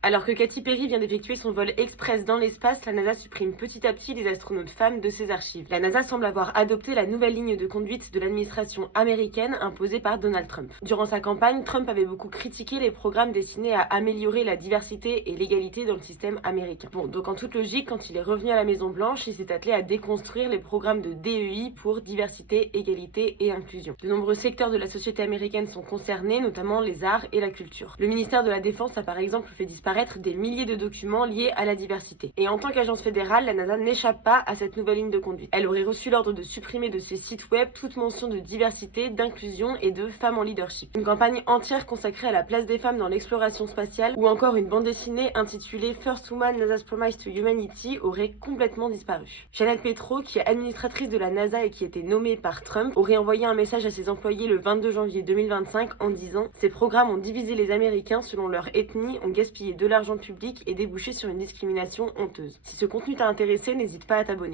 Alors que Katy Perry vient d'effectuer son vol express dans l'espace, la NASA supprime petit à petit les astronautes femmes de ses archives. La NASA semble avoir adopté la nouvelle ligne de conduite de l'administration américaine imposée par Donald Trump. Durant sa campagne, Trump avait beaucoup critiqué les programmes destinés à améliorer la diversité et l'égalité dans le système américain. Bon, donc en toute logique, quand il est revenu à la Maison Blanche, il s'est attelé à déconstruire les programmes de DEI pour diversité, égalité et inclusion. De nombreux secteurs de la société américaine sont concernés, notamment les arts et la culture. Le ministère de la Défense a par exemple fait disparaître des milliers de documents liés à la diversité. Et en tant qu'agence fédérale, la NASA n'échappe pas à cette nouvelle ligne de conduite. Elle aurait reçu l'ordre de supprimer de ses sites web toute mention de diversité, d'inclusion et de femmes en leadership. Une campagne entière consacrée à la place des femmes dans l'exploration spatiale ou encore une bande dessinée intitulée First Woman NASA's Promise to Humanity aurait complètement disparu. Janet Petro, qui est administratrice de la NASA et qui était nommée par Trump, aurait envoyé un message à ses employés le 22 janvier 2025 en disant: ces programmes ont divisé les Américains selon leur ethnie, ont gaspillé de l'argent public et débouché sur une discrimination honteuse. Si ce contenu t'a intéressé, n'hésite pas à t'abonner.